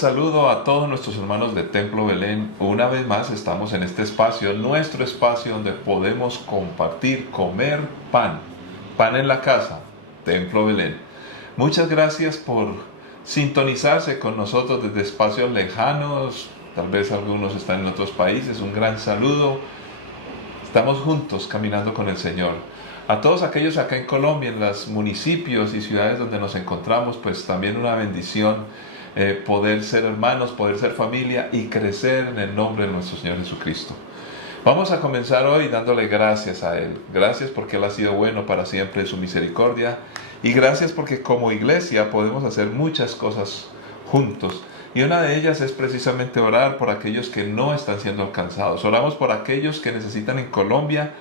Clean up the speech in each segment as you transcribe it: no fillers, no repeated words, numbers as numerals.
saludo a todos nuestros hermanos de Templo Belén. Una vez más estamos en este espacio, nuestro espacio donde podemos compartir, comer pan. Pan en la casa, Templo Belén. Muchas gracias por sintonizarse con nosotros desde espacios lejanos. Tal vez algunos están en otros países. Un gran saludo. Estamos juntos caminando con el Señor. A todos aquellos acá en Colombia, en los municipios y ciudades donde nos encontramos, pues también una bendición poder ser hermanos, poder ser familia y crecer en el nombre de nuestro Señor Jesucristo. Vamos a comenzar hoy dándole gracias a Él. Gracias porque Él ha sido bueno para siempre en su misericordia. Y gracias porque como iglesia podemos hacer muchas cosas juntos. Y una de ellas es precisamente orar por aquellos que no están siendo alcanzados. Oramos por aquellos que necesitan en Colombia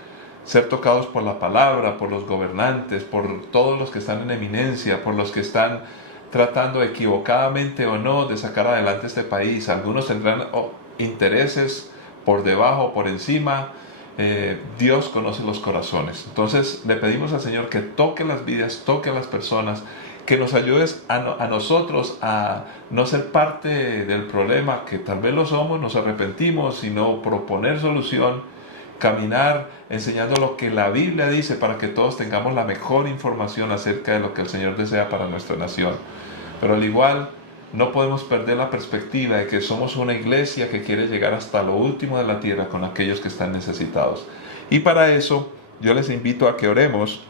ser tocados por la palabra, por los gobernantes, por todos los que están en eminencia, por los que están tratando equivocadamente o no de sacar adelante este país. Algunos tendrán intereses por debajo, por encima. Dios conoce los corazones. Entonces le pedimos al Señor que toque las vidas, toque a las personas, que nos ayudes a nosotros a no ser parte del problema, que tal vez lo somos, nos arrepentimos, sino proponer solución, caminar enseñando lo que la Biblia dice para que todos tengamos la mejor información acerca de lo que el Señor desea para nuestra nación. Pero al igual, no podemos perder la perspectiva de que somos una iglesia que quiere llegar hasta lo último de la tierra con aquellos que están necesitados. Y para eso, yo les invito a que oremos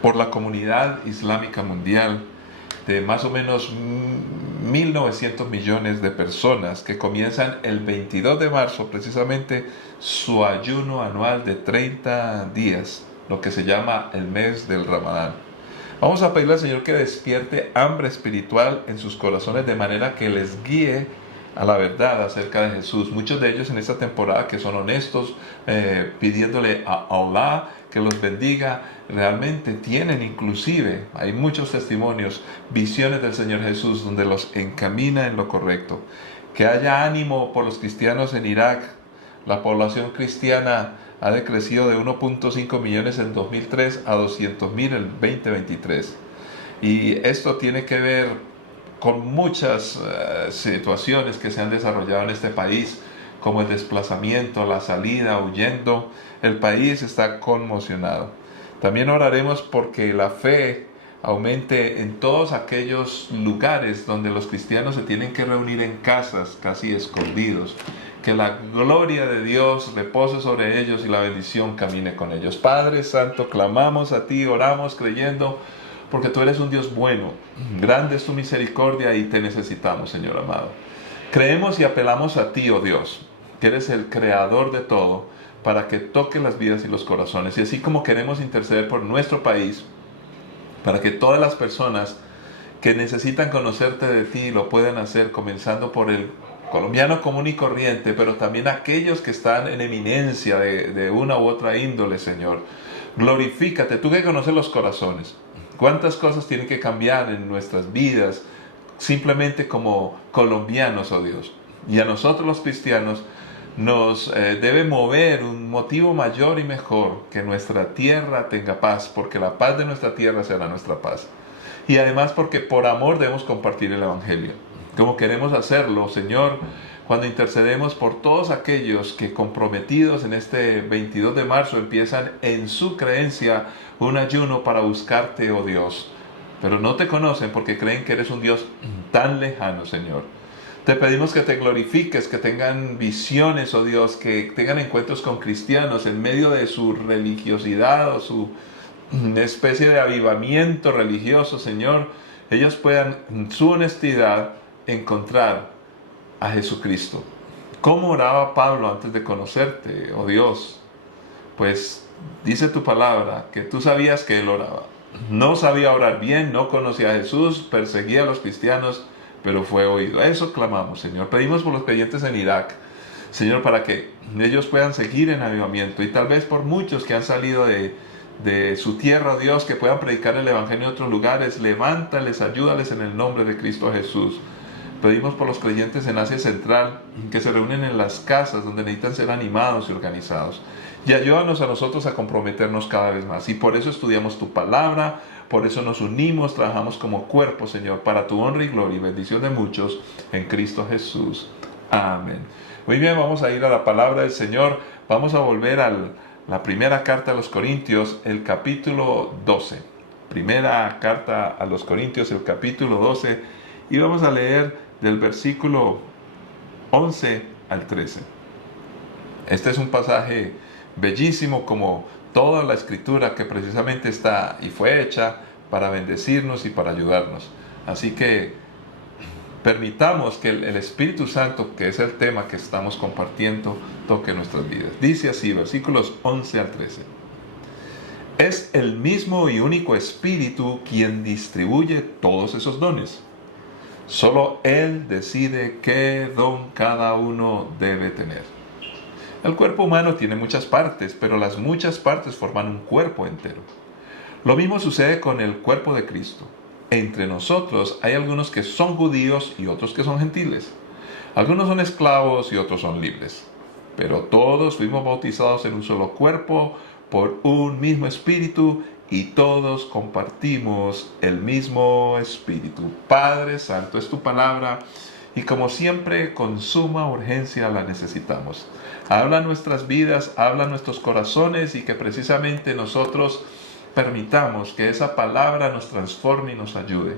por la comunidad islámica mundial de más o menos 1.900 millones de personas que comienzan el 22 de marzo precisamente su ayuno anual de 30 días, lo que se llama el mes del Ramadán. Vamos a pedirle al Señor que despierte hambre espiritual en sus corazones de manera que les guíe a la verdad acerca de Jesús. Muchos de ellos en esta temporada que son honestos, pidiéndole a Allah que los bendiga, realmente tienen inclusive, hay muchos testimonios, visiones del Señor Jesús donde los encamina en lo correcto. Que haya ánimo por los cristianos en Irak. La población cristiana ha decrecido de 1.5 millones en 2003 a 200.000 en 2023. Y esto tiene que ver con muchas situaciones que se han desarrollado en este país, como el desplazamiento, la salida, huyendo. El país está conmocionado. También oraremos porque la fe aumente en todos aquellos lugares donde los cristianos se tienen que reunir en casas, casi escondidos. Que la gloria de Dios repose sobre ellos y la bendición camine con ellos. Padre Santo, clamamos a ti, oramos creyendo, porque tú eres un Dios bueno, grande es tu misericordia y te necesitamos, Señor amado. Creemos y apelamos a ti, oh Dios, que eres el creador de todo, para que toque las vidas y los corazones. Y así como queremos interceder por nuestro país, para que todas las personas que necesitan conocerte de ti lo puedan hacer, comenzando por el colombiano común y corriente, pero también aquellos que están en eminencia de una u otra índole, Señor. Glorifícate, tú que conoces los corazones. ¿Cuántas cosas tienen que cambiar en nuestras vidas simplemente como colombianos, oh Dios? Y a nosotros los cristianos nos debe mover un motivo mayor y mejor, que nuestra tierra tenga paz, porque la paz de nuestra tierra será nuestra paz. Y además porque por amor debemos compartir el Evangelio, como queremos hacerlo, Señor, cuando intercedemos por todos aquellos que comprometidos en este 22 de marzo empiezan en su creencia un ayuno para buscarte, oh Dios, pero no te conocen porque creen que eres un Dios tan lejano, Señor. Te pedimos que te glorifiques, que tengan visiones, oh Dios, que tengan encuentros con cristianos en medio de su religiosidad o su especie de avivamiento religioso, Señor. Ellos puedan, en su honestidad, encontrar a Jesucristo. ¿Cómo oraba Pablo antes de conocerte, oh Dios? Pues dice tu palabra que tú sabías que él oraba. No sabía orar bien, no conocía a Jesús, perseguía a los cristianos, pero fue oído. Eso clamamos, Señor. Pedimos por los creyentes en Irak, Señor, para que ellos puedan seguir en avivamiento, y tal vez por muchos que han salido de su tierra, oh Dios, que puedan predicar el Evangelio en otros lugares. Levántales, ayúdales en el nombre de Cristo Jesús. Pedimos por los creyentes en Asia Central, que se reúnen en las casas donde necesitan ser animados y organizados. Y ayúdanos a nosotros a comprometernos cada vez más. Y por eso estudiamos tu palabra, Por eso nos unimos, trabajamos como cuerpo, Señor, para tu honra y gloria y bendición de muchos en Cristo Jesús. Amén. Muy bien, vamos a ir a la palabra del Señor. Vamos a volver a la primera carta a los Corintios, el capítulo 12. Primera carta a los Corintios, el capítulo 12. Y vamos a leer del versículo 11 al 13. Este es un pasaje bellísimo, como toda la escritura, que precisamente está y fue hecha para bendecirnos y para ayudarnos. Así que permitamos que el Espíritu Santo, que es el tema que estamos compartiendo, toque nuestras vidas. Dice así, versículos 11 al 13. Es el mismo y único Espíritu quien distribuye todos esos dones. Solo Él decide qué don cada uno debe tener. El cuerpo humano tiene muchas partes, pero las muchas partes forman un cuerpo entero. Lo mismo sucede con el cuerpo de Cristo. Entre nosotros hay algunos que son judíos y otros que son gentiles. Algunos son esclavos y otros son libres. Pero todos fuimos bautizados en un solo cuerpo por un mismo espíritu y todos compartimos el mismo espíritu. Padre Santo, es tu palabra y como siempre con suma urgencia la necesitamos. Habla nuestras vidas, habla nuestros corazones y que precisamente nosotros permitamos que esa palabra nos transforme y nos ayude.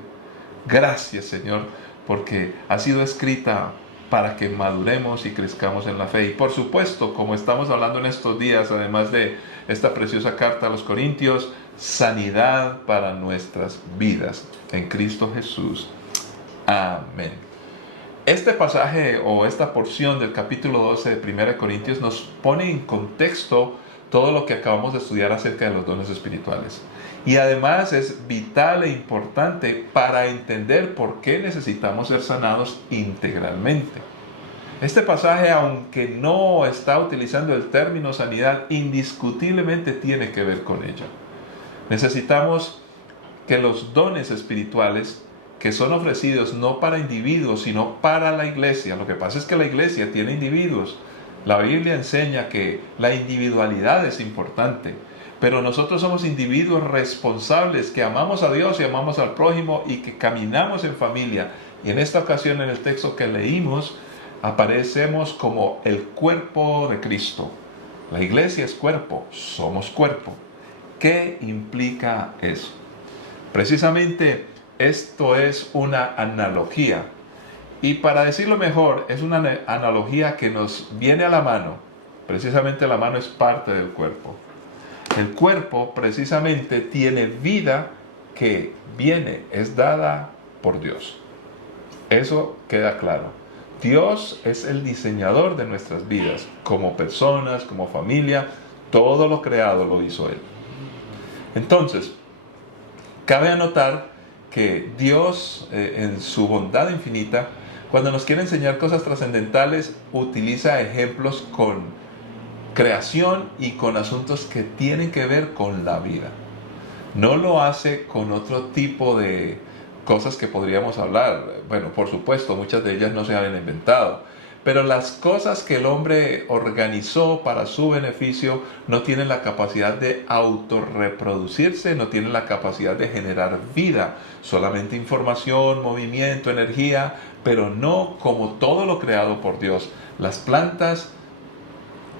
Gracias, Señor, porque ha sido escrita para que maduremos y crezcamos en la fe. Y por supuesto, como estamos hablando en estos días, además de esta preciosa carta a los Corintios, sanidad para nuestras vidas en Cristo Jesús. Amén. Este pasaje o esta porción del capítulo 12 de 1 Corintios nos pone en contexto todo lo que acabamos de estudiar acerca de los dones espirituales. Y además es vital e importante para entender por qué necesitamos ser sanados integralmente. Este pasaje, aunque no está utilizando el término sanidad, indiscutiblemente tiene que ver con ello. Necesitamos que los dones espirituales que son ofrecidos no para individuos, sino para la iglesia. Lo que pasa es que la iglesia tiene individuos. La Biblia enseña que la individualidad es importante, pero nosotros somos individuos responsables que amamos a Dios y amamos al prójimo y que caminamos en familia. Y en esta ocasión, en el texto que leímos, aparecemos como el cuerpo de Cristo. La iglesia es cuerpo, somos cuerpo. ¿Qué implica eso? Precisamente esto es una analogía. Y para decirlo mejor, es una analogía que nos viene a la mano. Precisamente la mano es parte del cuerpo. El cuerpo precisamente tiene vida que es dada por Dios. Eso queda claro. Dios es el diseñador de nuestras vidas, como personas, como familia, todo lo creado lo hizo Él. Entonces, cabe anotar que Dios, en su bondad infinita, cuando nos quiere enseñar cosas trascendentales, utiliza ejemplos con creación y con asuntos que tienen que ver con la vida. No lo hace con otro tipo de cosas que podríamos hablar. Bueno, por supuesto, muchas de ellas no se han inventado. Pero las cosas que el hombre organizó para su beneficio no tienen la capacidad de autorreproducirse, no tienen la capacidad de generar vida. Solamente información, movimiento, energía, pero no como todo lo creado por Dios. Las plantas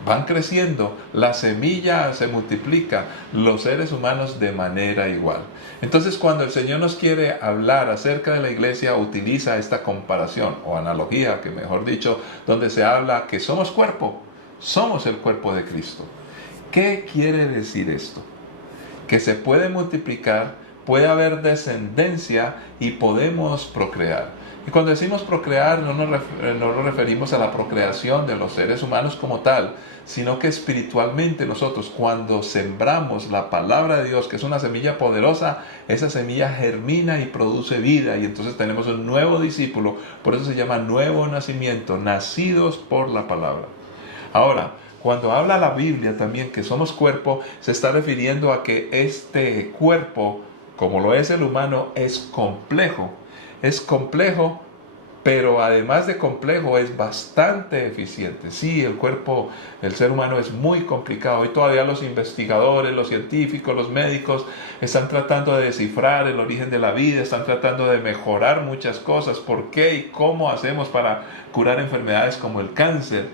van creciendo, la semilla se multiplica, los seres humanos de manera igual. Entonces, cuando el Señor nos quiere hablar acerca de la iglesia, utiliza esta comparación o analogía, que mejor dicho, donde se habla que somos cuerpo, somos el cuerpo de Cristo. ¿Qué quiere decir esto? Que se puede multiplicar, puede haber descendencia y podemos procrear. Y cuando decimos procrear, no nos referimos a la procreación de los seres humanos como tal, sino que espiritualmente nosotros, cuando sembramos la palabra de Dios, que es una semilla poderosa, esa semilla germina y produce vida, y entonces tenemos un nuevo discípulo. Por eso se llama nuevo nacimiento, nacidos por la palabra. Ahora, cuando habla la Biblia también que somos cuerpo, se está refiriendo a que este cuerpo, como lo es el humano, es complejo. Es complejo pero además de complejo es bastante eficiente. Sí, el cuerpo, el ser humano es muy complicado. Hoy todavía los investigadores, los científicos, los médicos están tratando de descifrar el origen de la vida, están tratando de mejorar muchas cosas. ¿Por qué y cómo hacemos para curar enfermedades como el cáncer?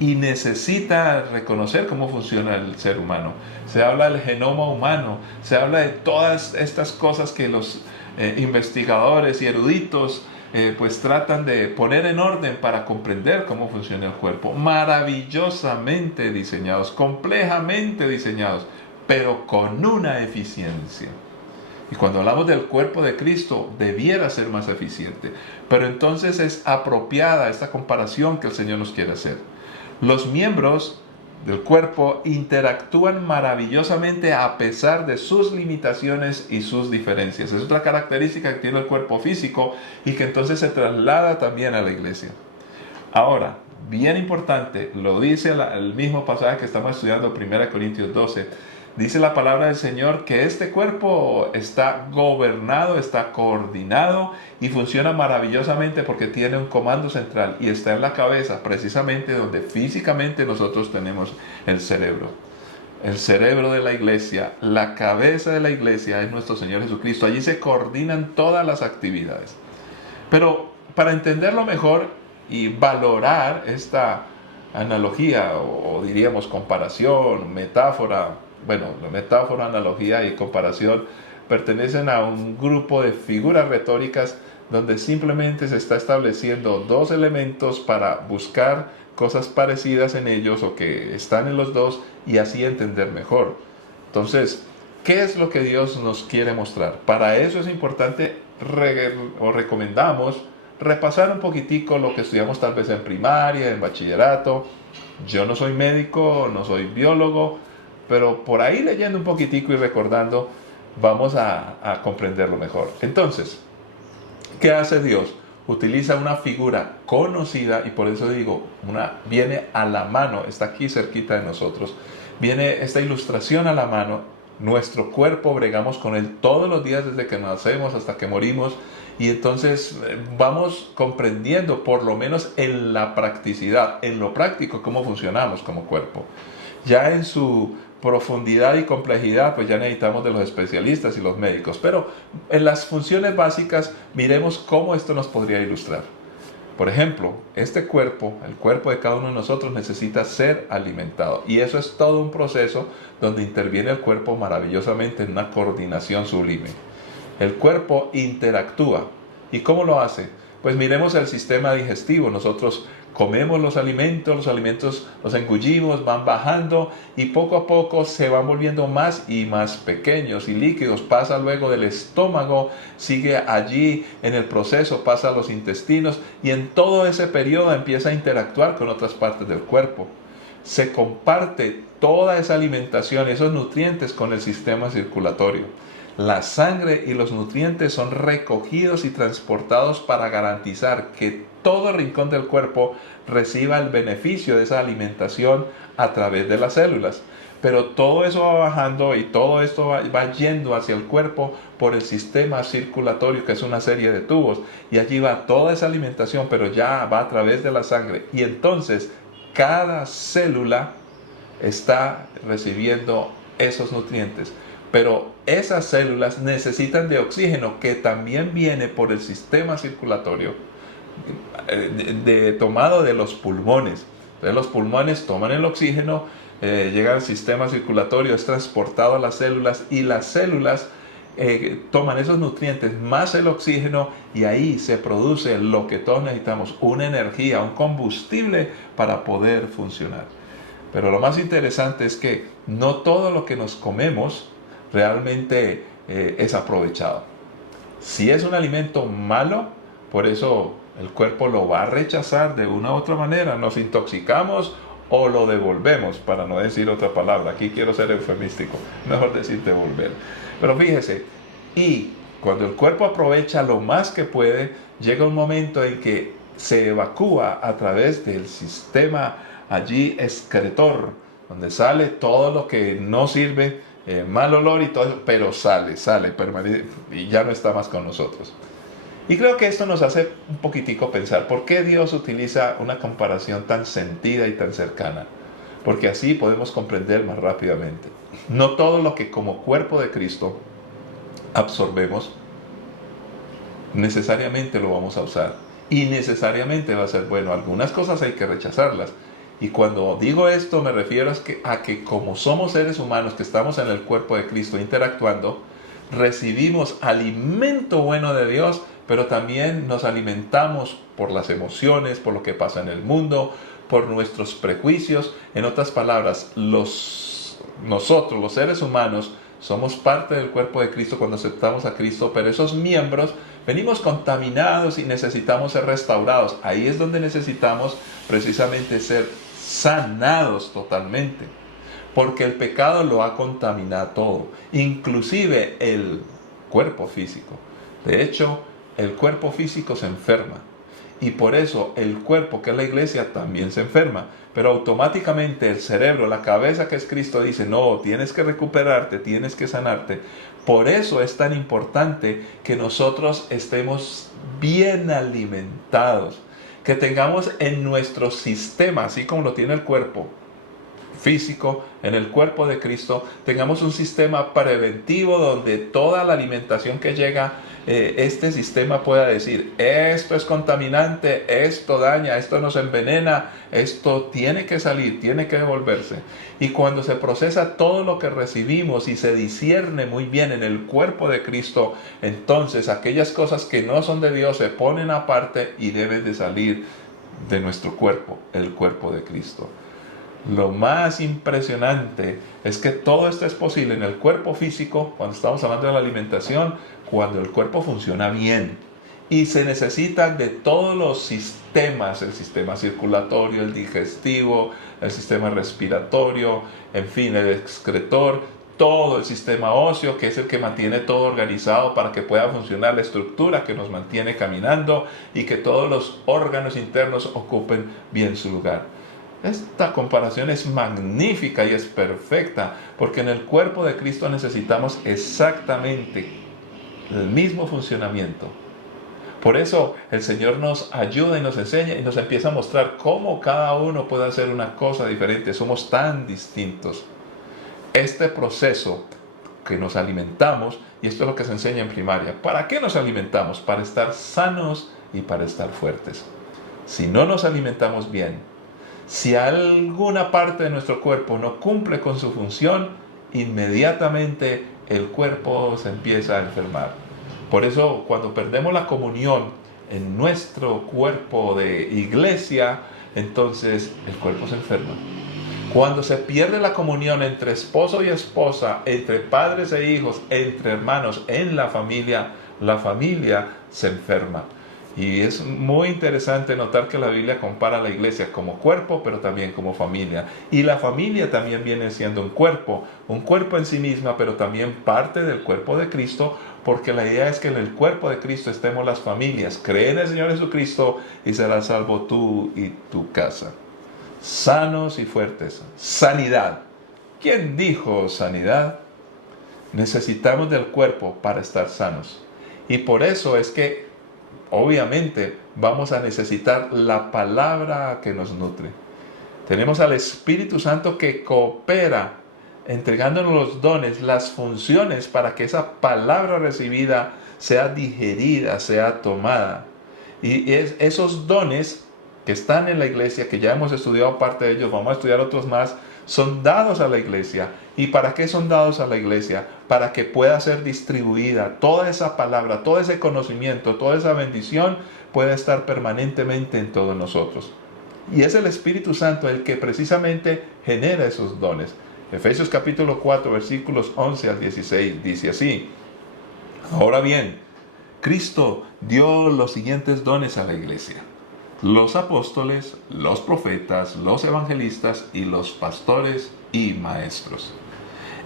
Y necesita reconocer cómo funciona el ser humano. Se habla del genoma humano, se habla de todas estas cosas que los investigadores y eruditos pues tratan de poner en orden para comprender cómo funciona el cuerpo. Maravillosamente diseñados, complejamente diseñados, pero con una eficiencia. Y cuando hablamos del cuerpo de Cristo, debiera ser más eficiente. Pero entonces es apropiada esta comparación que el Señor nos quiere hacer. Los miembros del cuerpo interactúan maravillosamente a pesar de sus limitaciones y sus diferencias. Es otra característica que tiene el cuerpo físico y que entonces se traslada también a la iglesia. Ahora, bien importante, lo dice el mismo pasaje que estamos estudiando, 1 Corintios 12, dice la palabra del Señor que este cuerpo está gobernado, está coordinado y funciona maravillosamente porque tiene un comando central y está en la cabeza, precisamente donde físicamente nosotros tenemos el cerebro. El cerebro de la iglesia, la cabeza de la iglesia es nuestro Señor Jesucristo. Allí se coordinan todas las actividades. Pero para entenderlo mejor y valorar esta analogía o diríamos comparación, metáfora, bueno, la metáfora, analogía y comparación pertenecen a un grupo de figuras retóricas donde simplemente se está estableciendo dos elementos para buscar cosas parecidas en ellos o que están en los dos y así entender mejor. Entonces, ¿qué es lo que Dios nos quiere mostrar? Para eso es importante recomendamos repasar un poquitico lo que estudiamos tal vez en primaria, en bachillerato. Yo no soy médico, no soy biólogo, pero por ahí leyendo un poquitico y recordando vamos a comprenderlo mejor. Entonces, ¿qué hace Dios? Utiliza una figura conocida y por eso digo, viene a la mano, está aquí cerquita de nosotros. Viene esta ilustración a la mano. Nuestro cuerpo bregamos con él todos los días desde que nacemos hasta que morimos y entonces vamos comprendiendo por lo menos en la practicidad, en lo práctico, cómo funcionamos como cuerpo. Ya en su profundidad y complejidad, pues ya necesitamos de los especialistas y los médicos. Pero en las funciones básicas, miremos cómo esto nos podría ilustrar. Por ejemplo, este cuerpo, el cuerpo de cada uno de nosotros necesita ser alimentado. Y eso es todo un proceso donde interviene el cuerpo maravillosamente en una coordinación sublime. El cuerpo interactúa. ¿Y cómo lo hace? Pues miremos el sistema digestivo. Nosotros comemos los alimentos los engullimos, van bajando y poco a poco se van volviendo más y más pequeños y líquidos. Pasa luego del estómago, sigue allí en el proceso, pasa a los intestinos y en todo ese periodo empieza a interactuar con otras partes del cuerpo. Se comparte toda esa alimentación, esos nutrientes con el sistema circulatorio. La sangre y los nutrientes son recogidos y transportados para garantizar que todo rincón del cuerpo reciba el beneficio de esa alimentación a través de las células. Pero todo eso va bajando y todo esto va yendo hacia el cuerpo por el sistema circulatorio, que es una serie de tubos. Y allí va toda esa alimentación, pero ya va a través de la sangre. Y entonces cada célula está recibiendo esos nutrientes. Pero esas células necesitan de oxígeno que también viene por el sistema circulatorio tomado de los pulmones. Entonces los pulmones toman el oxígeno, llega al sistema circulatorio, es transportado a las células y las células toman esos nutrientes más el oxígeno y ahí se produce lo que todos necesitamos, una energía, un combustible para poder funcionar. Pero lo más interesante es que no todo lo que nos comemos realmente es aprovechado. Si es un alimento malo, por eso el cuerpo lo va a rechazar de una u otra manera. Nos intoxicamos o lo devolvemos, para no decir otra palabra. Aquí quiero ser eufemístico, mejor decir devolver. Pero fíjese, y cuando el cuerpo aprovecha lo más que puede, llega un momento en que se evacúa a través del sistema allí excretor, donde sale todo lo que no sirve, mal olor y todo eso, pero sale, permanece y ya no está más con nosotros. Y creo que esto nos hace un poquitico pensar, ¿por qué Dios utiliza una comparación tan sentida y tan cercana? Porque así podemos comprender más rápidamente. No todo lo que como cuerpo de Cristo absorbemos, necesariamente lo vamos a usar. Y necesariamente va a ser bueno. Algunas cosas hay que rechazarlas. Y cuando digo esto me refiero a que como somos seres humanos que estamos en el cuerpo de Cristo interactuando, recibimos alimento bueno de Dios, pero también nos alimentamos por las emociones, por lo que pasa en el mundo, por nuestros prejuicios. En otras palabras, nosotros, los seres humanos, somos parte del cuerpo de Cristo cuando aceptamos a Cristo, pero esos miembros venimos contaminados y necesitamos ser restaurados. Ahí es donde necesitamos precisamente ser sanados totalmente, porque el pecado lo ha contaminado todo, inclusive el cuerpo físico. De hecho, el cuerpo físico se enferma y por eso el cuerpo, que es la iglesia, también se enferma. Pero automáticamente el cerebro, la cabeza que es Cristo, dice, no, tienes que recuperarte, tienes que sanarte. Por eso es tan importante que nosotros estemos bien alimentados, que tengamos en nuestro sistema, así como lo tiene el cuerpo físico, en el cuerpo de Cristo, tengamos un sistema preventivo donde toda la alimentación que llega, este sistema pueda decir, esto es contaminante, esto daña, esto nos envenena, esto tiene que salir, tiene que devolverse. Y cuando se procesa todo lo que recibimos y se discierne muy bien en el cuerpo de Cristo, entonces aquellas cosas que no son de Dios se ponen aparte y deben de salir de nuestro cuerpo, el cuerpo de Cristo. Lo más impresionante es que todo esto es posible en el cuerpo físico, cuando estamos hablando de la alimentación, cuando el cuerpo funciona bien. Y se necesitan de todos los sistemas, el sistema circulatorio, el digestivo, el sistema respiratorio, en fin, el excretor, todo el sistema óseo, que es el que mantiene todo organizado para que pueda funcionar la estructura que nos mantiene caminando y que todos los órganos internos ocupen bien su lugar. Esta comparación es magnífica y es perfecta, porque en el cuerpo de Cristo necesitamos exactamente el mismo funcionamiento. Por eso el Señor nos ayuda y nos enseña y nos empieza a mostrar cómo cada uno puede hacer una cosa diferente. Somos tan distintos. Este proceso que nos alimentamos, y esto es lo que se enseña en primaria, ¿para qué nos alimentamos? Para estar sanos y para estar fuertes. Si no nos alimentamos bien, si alguna parte de nuestro cuerpo no cumple con su función, inmediatamente el cuerpo se empieza a enfermar. Por eso, cuando perdemos la comunión en nuestro cuerpo de iglesia, entonces el cuerpo se enferma. Cuando se pierde la comunión entre esposo y esposa, entre padres e hijos, entre hermanos en la familia se enferma. Y es muy interesante notar que la Biblia compara a la iglesia como cuerpo, pero también como familia. Y la familia también viene siendo un cuerpo en sí misma, pero también parte del cuerpo de Cristo, porque la idea es que en el cuerpo de Cristo estemos las familias. Cree en el Señor Jesucristo y serás salvo tú y tu casa. Sanos y fuertes. Sanidad. ¿Quién dijo sanidad? Necesitamos del cuerpo para estar sanos. Y por eso es que obviamente vamos a necesitar la palabra que nos nutre. Tenemos al Espíritu Santo que coopera, entregándonos los dones, las funciones para que esa palabra recibida sea digerida, sea tomada. Y esos dones que están en la iglesia, que ya hemos estudiado parte de ellos, vamos a estudiar otros más, son dados a la iglesia. ¿Y para qué son dados a la iglesia? Para que pueda ser distribuida toda esa palabra, todo ese conocimiento, toda esa bendición pueda estar permanentemente en todos nosotros. Y es el Espíritu Santo el que precisamente genera esos dones. Efesios capítulo 4, versículos 11 al 16 dice así: ahora bien, Cristo dio los siguientes dones a la iglesia: los apóstoles, los profetas, los evangelistas y los pastores y maestros.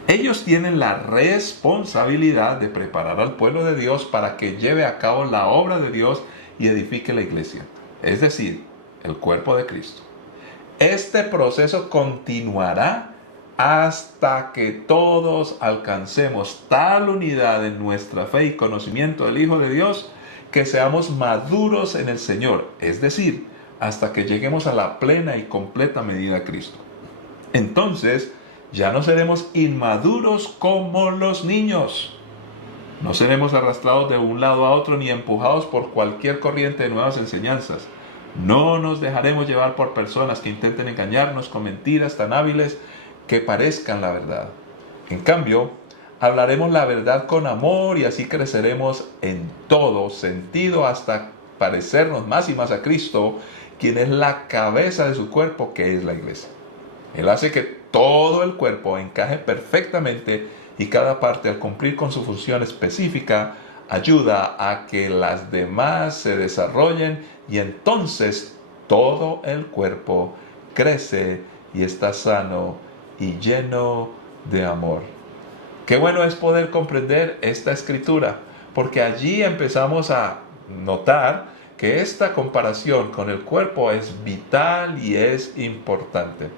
Ellos tienen la responsabilidad de preparar al pueblo de Dios para que lleve a cabo la obra de Dios y edifique la iglesia, es decir, el cuerpo de Cristo. Este proceso continuará hasta que todos alcancemos tal unidad en nuestra fe y conocimiento del Hijo de Dios, que seamos maduros en el Señor, es decir, hasta que lleguemos a la plena y completa medida de Cristo. Entonces, ya no seremos inmaduros como los niños. No seremos arrastrados de un lado a otro ni empujados por cualquier corriente de nuevas enseñanzas. No nos dejaremos llevar por personas que intenten engañarnos con mentiras tan hábiles que parezcan la verdad. En cambio, hablaremos la verdad con amor y así creceremos en todo sentido hasta parecernos más y más a Cristo, quien es la cabeza de su cuerpo, que es la iglesia. Él hace que todo el cuerpo encaje perfectamente y cada parte, al cumplir con su función específica, ayuda a que las demás se desarrollen y entonces todo el cuerpo crece y está sano y lleno de amor. Qué bueno es poder comprender esta escritura, porque allí empezamos a notar que esta comparación con el cuerpo es vital y es importante.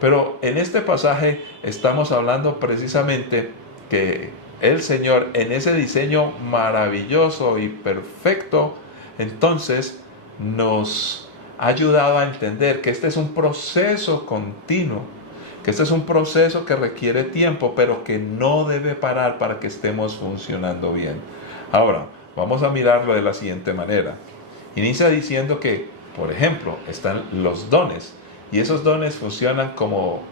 Pero en este pasaje estamos hablando precisamente que el Señor, en ese diseño maravilloso y perfecto, entonces nos ha ayudado a entender que este es un proceso continuo, que este es un proceso que requiere tiempo, pero que no debe parar para que estemos funcionando bien. Ahora, vamos a mirarlo de la siguiente manera. Inicia diciendo que, por ejemplo, están los dones, y esos dones funcionan como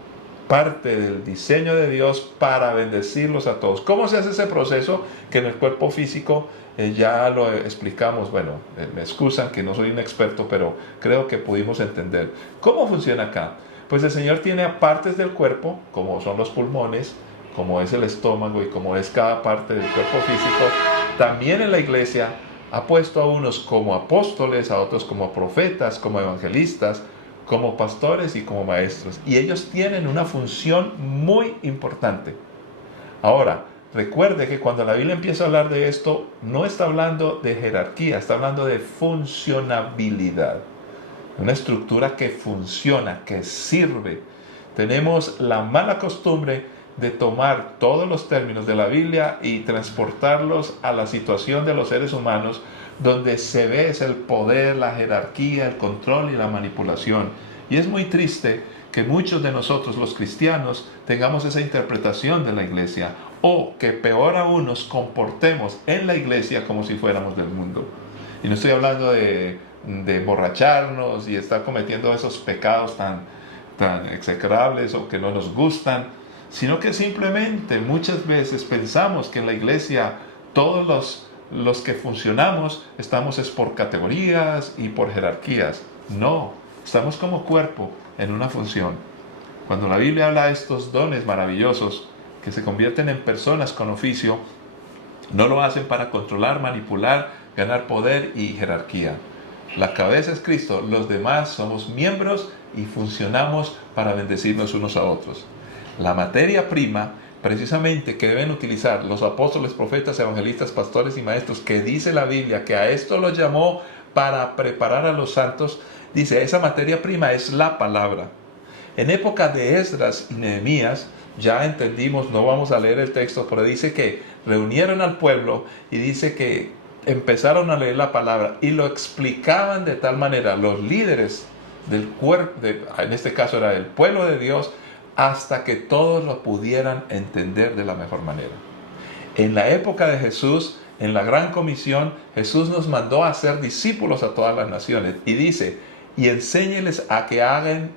parte del diseño de Dios para bendecirlos a todos. ¿Cómo se hace ese proceso? Que en el cuerpo físico ya lo explicamos. Bueno, me excusan que no soy un experto, pero creo que pudimos entender. ¿Cómo funciona acá? Pues el Señor tiene partes del cuerpo, como son los pulmones, como es el estómago y como es cada parte del cuerpo físico. También en la iglesia ha puesto a unos como apóstoles, a otros como profetas, como evangelistas, como pastores y como maestros. Y ellos tienen una función muy importante. Ahora, recuerde que cuando la Biblia empieza a hablar de esto, no está hablando de jerarquía, está hablando de funcionabilidad. Una estructura que funciona, que sirve. Tenemos la mala costumbre de tomar todos los términos de la Biblia y transportarlos a la situación de los seres humanos, donde se ve es el poder, la jerarquía, el control y la manipulación. Y es muy triste que muchos de nosotros, los cristianos, tengamos esa interpretación de la iglesia, o que peor aún nos comportemos en la iglesia como si fuéramos del mundo. Y no estoy hablando de emborracharnos y estar cometiendo esos pecados tan execrables o que no nos gustan, sino que simplemente muchas veces pensamos que en la iglesia todos los que funcionamos estamos es por categorías y por jerarquías. No, estamos como cuerpo en una función. Cuando la Biblia habla de estos dones maravillosos que se convierten en personas con oficio, no lo hacen para controlar, manipular, ganar poder y jerarquía. La cabeza es Cristo, los demás somos miembros y funcionamos para bendecirnos unos a otros. La materia prima precisamente que deben utilizar los apóstoles, profetas, evangelistas, pastores y maestros, que dice la Biblia que a esto los llamó para preparar a los santos, dice, esa materia prima es la palabra. En época de Esdras y Nehemías, ya entendimos, no vamos a leer el texto, pero dice que reunieron al pueblo y dice que empezaron a leer la palabra y lo explicaban de tal manera los líderes del cuerpo, en este caso era el pueblo de Dios, hasta que todos lo pudieran entender de la mejor manera. En la época de Jesús, en la gran comisión, Jesús nos mandó a ser discípulos a todas las naciones y dice, y enséñeles a que hagan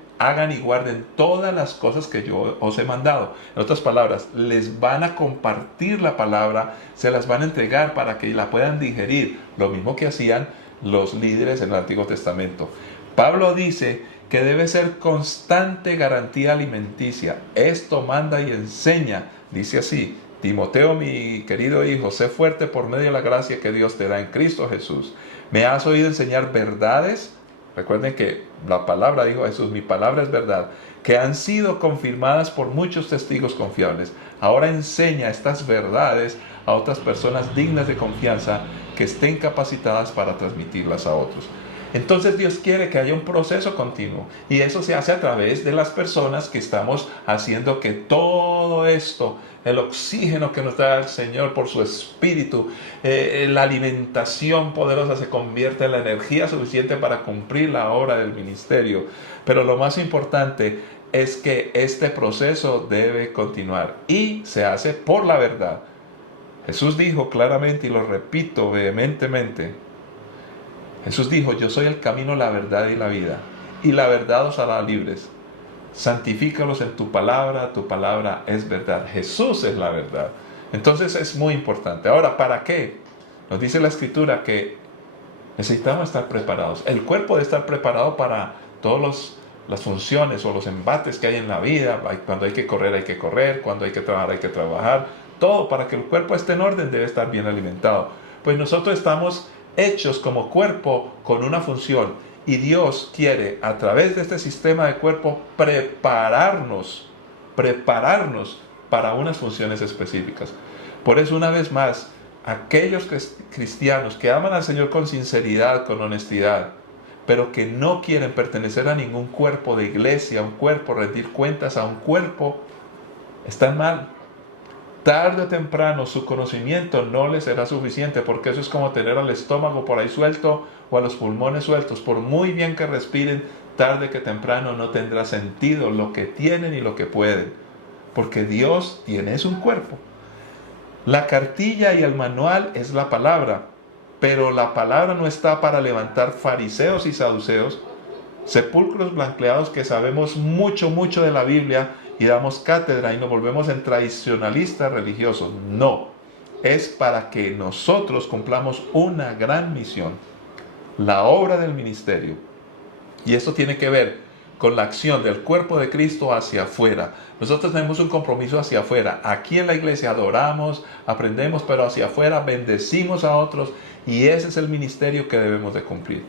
y guarden todas las cosas que yo os he mandado. En otras palabras, les van a compartir la palabra, se las van a entregar para que la puedan digerir, lo mismo que hacían los líderes en el Antiguo Testamento. Pablo dice que debe ser constante garantía alimenticia. Esto manda y enseña. Dice así, Timoteo, mi querido hijo, sé fuerte por medio de la gracia que Dios te da en Cristo Jesús. Me has oído enseñar verdades. Recuerden que la palabra, dijo Jesús, mi palabra es verdad, que han sido confirmadas por muchos testigos confiables. Ahora enseña estas verdades a otras personas dignas de confianza que estén capacitadas para transmitirlas a otros. Entonces Dios quiere que haya un proceso continuo y eso se hace a través de las personas que estamos haciendo que todo esto, el oxígeno que nos da el Señor por su Espíritu, la alimentación poderosa se convierte en la energía suficiente para cumplir la obra del ministerio. Pero lo más importante es que este proceso debe continuar y se hace por la verdad. Jesús dijo claramente, y lo repito vehementemente, Jesús dijo: yo soy el camino, la verdad y la vida, y la verdad os hará libres. Santifícalos en tu palabra es verdad. Jesús es la verdad. Entonces es muy importante. Ahora, ¿para qué? Nos dice la Escritura que necesitamos estar preparados. El cuerpo debe estar preparado para todas las funciones o los embates que hay en la vida. Cuando hay que correr, cuando hay que trabajar. Todo para que el cuerpo esté en orden debe estar bien alimentado. Pues nosotros estamos hechos como cuerpo con una función. Y Dios quiere, a través de este sistema de cuerpo, prepararnos para unas funciones específicas. Por eso, una vez más, aquellos cristianos que aman al Señor con sinceridad, con honestidad, pero que no quieren pertenecer a ningún cuerpo de iglesia, a un cuerpo, rendir cuentas a un cuerpo, están mal. Tarde o temprano su conocimiento no les será suficiente, porque eso es como tener al estómago por ahí suelto o a los pulmones sueltos. Por muy bien que respiren, tarde que temprano no tendrá sentido lo que tienen y lo que pueden, porque Dios tiene un cuerpo. La cartilla y el manual es la palabra, pero la palabra no está para levantar fariseos y saduceos, sepulcros blanqueados que sabemos mucho de la Biblia y damos cátedra y nos volvemos en tradicionalistas religiosos. No, es para que nosotros cumplamos una gran misión, la obra del ministerio. Y esto tiene que ver con la acción del cuerpo de Cristo hacia afuera. Nosotros tenemos un compromiso hacia afuera. Aquí en la iglesia adoramos, aprendemos, pero hacia afuera bendecimos a otros, y ese es el ministerio que debemos de cumplir.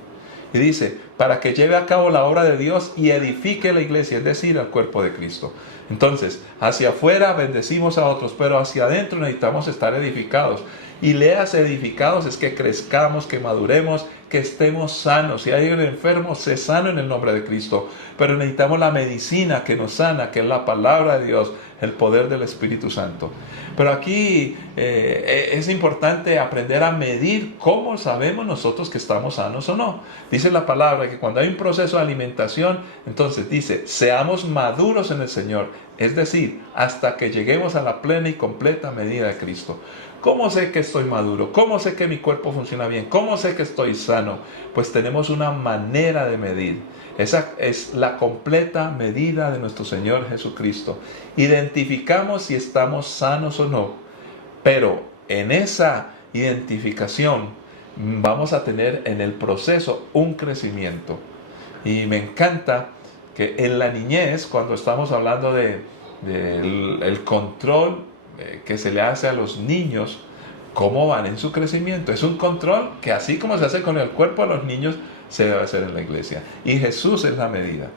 Y dice, para que lleve a cabo la obra de Dios y edifique la iglesia, es decir, al cuerpo de Cristo. Entonces, hacia afuera bendecimos a otros, pero hacia adentro necesitamos estar edificados. Y leas edificados es que crezcamos, que maduremos, que estemos sanos. Si hay un enfermo, sé sano en el nombre de Cristo. Pero necesitamos la medicina que nos sana, que es la palabra de Dios, el poder del Espíritu Santo. Pero aquí es importante aprender a medir cómo sabemos nosotros que estamos sanos o no. Dice la palabra que cuando hay un proceso de alimentación, entonces dice, seamos maduros en el Señor. Es decir, hasta que lleguemos a la plena y completa medida de Cristo. ¿Cómo sé que estoy maduro? ¿Cómo sé que mi cuerpo funciona bien? ¿Cómo sé que estoy sano? Pues tenemos una manera de medir. Esa es la completa medida de nuestro Señor Jesucristo. Identificamos si estamos sanos o no, pero en esa identificación vamos a tener en el proceso un crecimiento. Y me encanta que en la niñez, cuando estamos hablando del control que se le hace a los niños, cómo van en su crecimiento. Es un control que, así como se hace con el cuerpo de los niños, se debe hacer en la iglesia. Y Jesús es la medida.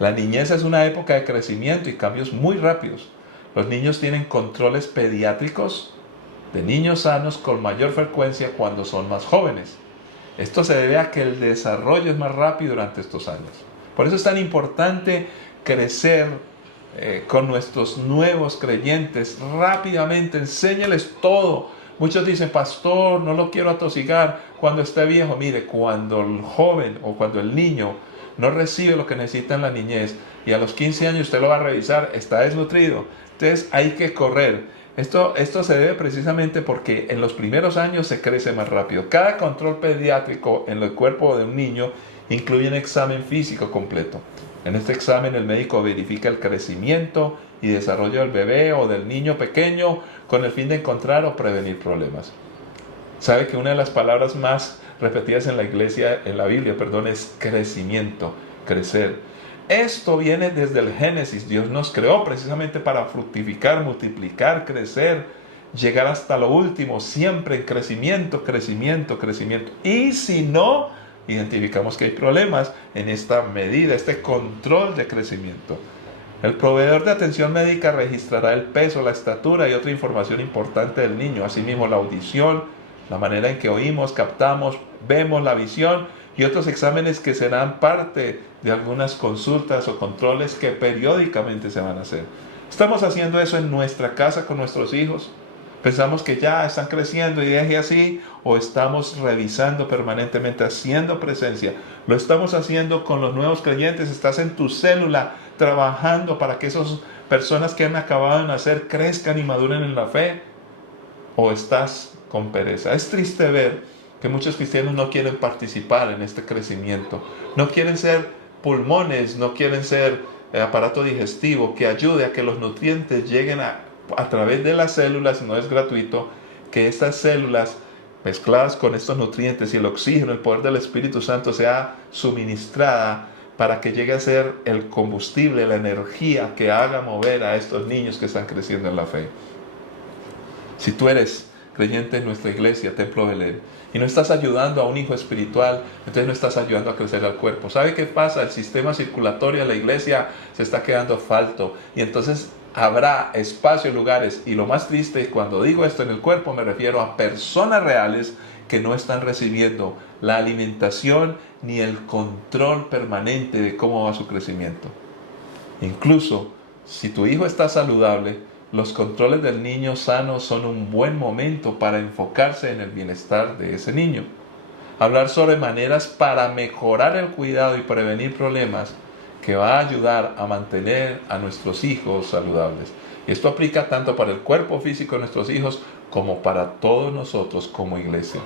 La niñez es una época de crecimiento y cambios muy rápidos. Los niños tienen controles pediátricos de niños sanos con mayor frecuencia cuando son más jóvenes. Esto se debe a que el desarrollo es más rápido durante estos años. Por eso es tan importante crecer con nuestros nuevos creyentes rápidamente. Enséñales todo. Muchos dicen, pastor, no lo quiero atosigar cuando esté viejo. Mire, cuando el joven o cuando el niño no recibe lo que necesita en la niñez y a los 15 años usted lo va a revisar, está desnutrido. Entonces hay que correr. Esto se debe precisamente porque en los primeros años se crece más rápido. Cada control pediátrico en el cuerpo de un niño incluye un examen físico completo. En este examen el médico verifica el crecimiento y desarrollo del bebé o del niño pequeño con el fin de encontrar o prevenir problemas. Sabe que una de las palabras más repetidas en la iglesia, en la Biblia, es crecimiento, crecer. Esto viene desde el Génesis. Dios nos creó precisamente para fructificar, multiplicar, crecer, llegar hasta lo último, siempre en crecimiento, crecimiento, crecimiento. Y si no, identificamos que hay problemas en esta medida, este control de crecimiento. El proveedor de atención médica registrará el peso, la estatura y otra información importante del niño. Asimismo, la audición, la manera en que oímos, captamos, vemos, la visión, y otros exámenes que serán parte de algunas consultas o controles que periódicamente se van a hacer. ¿Estamos haciendo eso en nuestra casa con nuestros hijos? ¿Pensamos que ya están creciendo y deje así? ¿O estamos revisando permanentemente, haciendo presencia? ¿Lo estamos haciendo con los nuevos creyentes? ¿Estás en tu célula trabajando para que esas personas que han acabado de nacer crezcan y maduren en la fe? ¿O estás con pereza? Es triste ver que muchos cristianos no quieren participar en este crecimiento. No quieren ser pulmones, no quieren ser aparato digestivo que ayude a que los nutrientes lleguen a través de las células, no es gratuito, que estas células mezcladas con estos nutrientes y el oxígeno, el poder del Espíritu Santo sea suministrada para que llegue a ser el combustible, la energía que haga mover a estos niños que están creciendo en la fe. Si tú eres creyente en nuestra iglesia, Templo Belén, y no estás ayudando a un hijo espiritual, entonces no estás ayudando a crecer al cuerpo. ¿Sabe qué pasa? El sistema circulatorio de la iglesia se está quedando falto, y entonces habrá espacio, lugares, y lo más triste, cuando digo esto en el cuerpo, me refiero a personas reales que no están recibiendo la alimentación ni el control permanente de cómo va su crecimiento. Incluso, si tu hijo está saludable, los controles del niño sano son un buen momento para enfocarse en el bienestar de ese niño. Hablar sobre maneras para mejorar el cuidado y prevenir problemas que va a ayudar a mantener a nuestros hijos saludables. Y esto aplica tanto para el cuerpo físico de nuestros hijos como para todos nosotros como iglesia.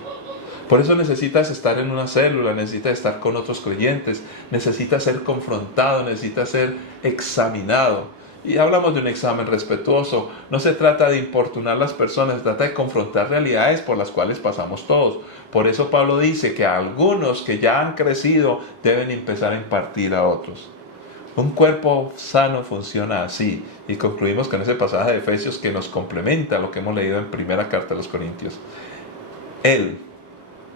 Por eso necesitas estar en una célula, necesitas estar con otros creyentes, necesitas ser confrontado, necesitas ser examinado. Y hablamos de un examen respetuoso. No se trata de importunar a las personas, se trata de confrontar realidades por las cuales pasamos todos. Por eso Pablo dice que algunos que ya han crecido deben empezar a impartir a otros. Un cuerpo sano funciona así. Y concluimos con ese pasaje de Efesios que nos complementa lo que hemos leído en primera carta de los Corintios. Él,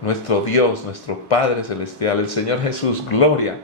nuestro Dios, nuestro Padre Celestial, el Señor Jesús, gloria,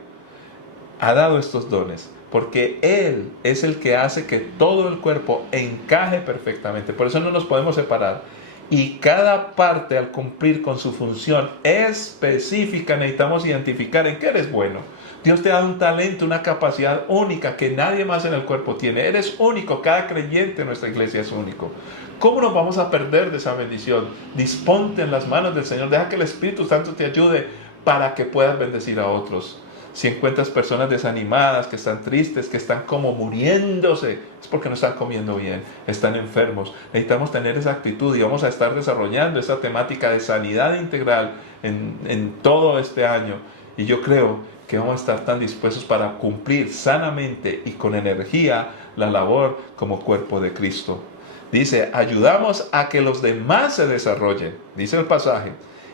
ha dado estos dones, porque Él es el que hace que todo el cuerpo encaje perfectamente. Por eso no nos podemos separar. Y cada parte, al cumplir con su función específica, necesitamos identificar en qué eres bueno. Dios te ha dado un talento, una capacidad única que nadie más en el cuerpo tiene. Eres único, cada creyente en nuestra iglesia es único. ¿Cómo nos vamos a perder de esa bendición? Disponte en las manos del Señor, deja que el Espíritu Santo te ayude para que puedas bendecir a otros. Si encuentras personas desanimadas, que están tristes, que están como muriéndose, es porque no están comiendo bien, están enfermos. Necesitamos tener esa actitud y vamos a estar desarrollando esa temática de sanidad integral en todo este año. Y yo creo que vamos a estar tan dispuestos para cumplir sanamente y con energía la labor como cuerpo de Cristo. Dice, ayudamos a que los demás se desarrollen, dice el pasaje.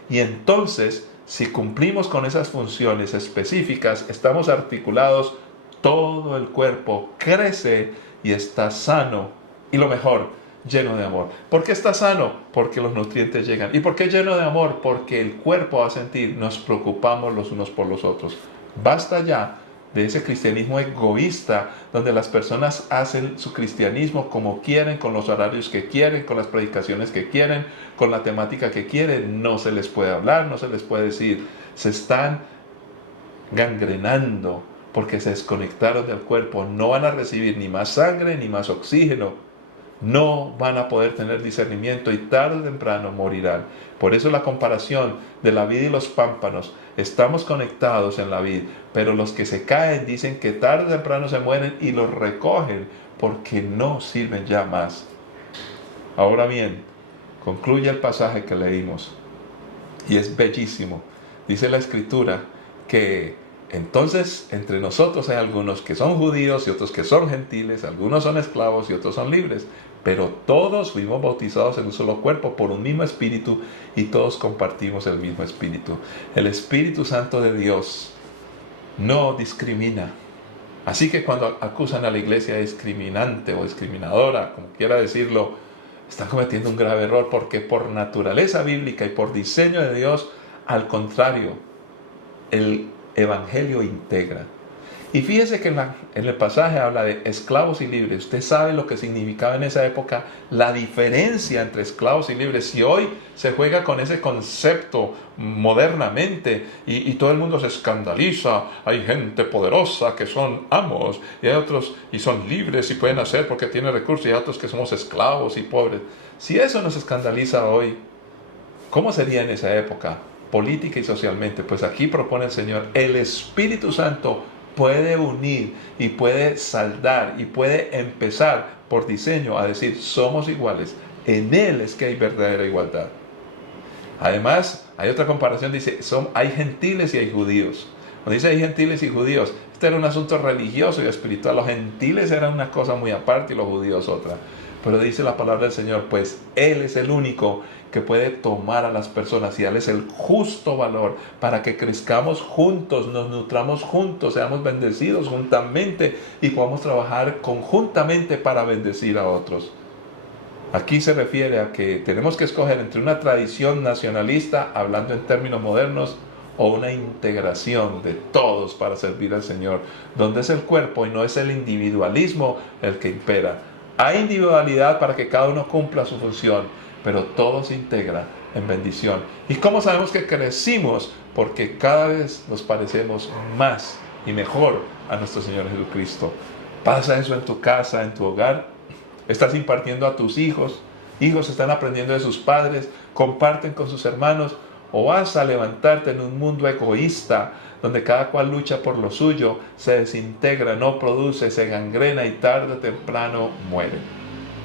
Y entonces, si cumplimos con esas funciones específicas, estamos articulados, todo el cuerpo crece y está sano. Y lo mejor, lleno de amor. ¿Por qué está sano? Porque los nutrientes llegan. ¿Y por qué lleno de amor? Porque el cuerpo va a sentir, nos preocupamos los unos por los otros. Basta ya de ese cristianismo egoísta, donde las personas hacen su cristianismo como quieren, con los horarios que quieren, con las predicaciones que quieren, con la temática que quieren. No se les puede hablar, no se les puede decir. Se están gangrenando porque se desconectaron del cuerpo. No van a recibir ni más sangre ni más oxígeno. No van a poder tener discernimiento y tarde o temprano morirán. Por eso la comparación de la vid y los pámpanos. Estamos conectados en la vid, pero los que se caen dicen que tarde o temprano se mueren y los recogen porque no sirven ya más. Ahora bien, concluye el pasaje que leímos y es bellísimo. Dice la Escritura que entonces entre nosotros hay algunos que son judíos y otros que son gentiles, algunos son esclavos y otros son libres, pero todos fuimos bautizados en un solo cuerpo por un mismo espíritu y todos compartimos el mismo espíritu. El Espíritu Santo de Dios no discrimina. Así que cuando acusan a la iglesia de discriminante o discriminadora, como quiera decirlo, están cometiendo un grave error, porque por naturaleza bíblica y por diseño de Dios, al contrario, el Evangelio integra. Y fíjese que en el pasaje habla de esclavos y libres. Usted sabe lo que significaba en esa época la diferencia entre esclavos y libres. Si hoy se juega con ese concepto modernamente y todo el mundo se escandaliza, hay gente poderosa que son amos y hay otros y son libres y pueden hacer porque tienen recursos y hay otros que somos esclavos y pobres. Si eso nos escandaliza hoy, ¿cómo sería en esa época, política y socialmente? Pues aquí propone el Señor, el Espíritu Santo puede unir y puede saldar y puede empezar por diseño a decir, somos iguales. En Él es que hay verdadera igualdad. Además, hay otra comparación, dice, hay gentiles y hay judíos. Cuando dice hay gentiles y judíos, este era un asunto religioso y espiritual. Los gentiles eran una cosa muy aparte y los judíos otra. Pero dice la palabra del Señor, pues Él es el único que puede tomar a las personas y darles el justo valor para que crezcamos juntos, nos nutramos juntos, seamos bendecidos juntamente y podamos trabajar conjuntamente para bendecir a otros. Aquí se refiere a que tenemos que escoger entre una tradición nacionalista, hablando en términos modernos, o una integración de todos para servir al Señor, donde es el cuerpo y no es el individualismo el que impera. Hay individualidad para que cada uno cumpla su función, pero todo se integra en bendición. ¿Y cómo sabemos que crecimos? Porque cada vez nos parecemos más y mejor a nuestro Señor Jesucristo. ¿Pasa eso en tu casa, en tu hogar? ¿Estás impartiendo a tus hijos? ¿Hijos están aprendiendo de sus padres? ¿Comparten con sus hermanos? ¿O vas a levantarte en un mundo egoísta, donde cada cual lucha por lo suyo, se desintegra, no produce, se gangrena y tarde o temprano muere?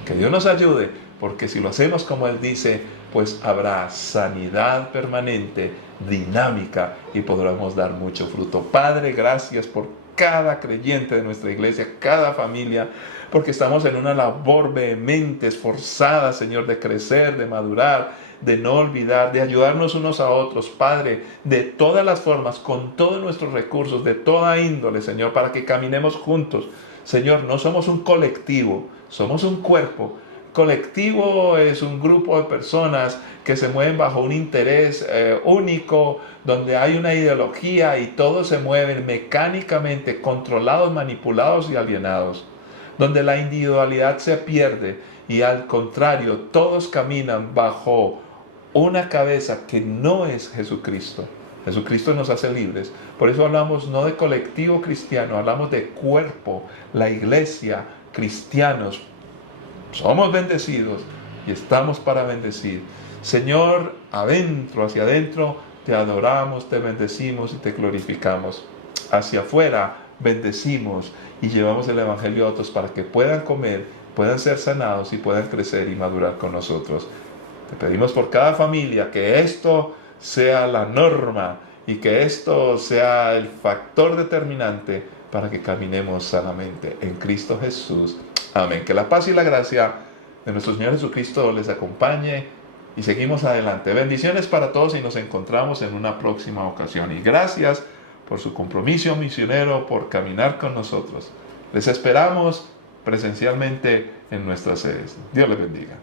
Que Dios nos ayude, porque si lo hacemos como Él dice, pues habrá sanidad permanente, dinámica, y podremos dar mucho fruto. Padre, gracias por cada creyente de nuestra iglesia, cada familia, porque estamos en una labor vehemente, esforzada, Señor, de crecer, de madurar, de no olvidar, de ayudarnos unos a otros, Padre, de todas las formas, con todos nuestros recursos, de toda índole, Señor, para que caminemos juntos. Señor, no somos un colectivo, somos un cuerpo. Colectivo es un grupo de personas que se mueven bajo un interés único, donde hay una ideología y todos se mueven mecánicamente, controlados, manipulados y alienados, donde la individualidad se pierde y al contrario, todos caminan bajo una cabeza que no es Jesucristo. Jesucristo nos hace libres. Por eso hablamos no de colectivo cristiano, hablamos de cuerpo, la iglesia, cristianos. Somos bendecidos y estamos para bendecir. Señor, adentro, hacia adentro, te adoramos, te bendecimos y te glorificamos. Hacia afuera, bendecimos y llevamos el Evangelio a otros para que puedan comer, puedan ser sanados y puedan crecer y madurar con nosotros. Te pedimos por cada familia que esto sea la norma y que esto sea el factor determinante para que caminemos sanamente en Cristo Jesús. Amén. Que la paz y la gracia de nuestro Señor Jesucristo les acompañe y seguimos adelante. Bendiciones para todos y nos encontramos en una próxima ocasión. Y gracias por su compromiso misionero, por caminar con nosotros. Les esperamos presencialmente en nuestras sedes. Dios les bendiga.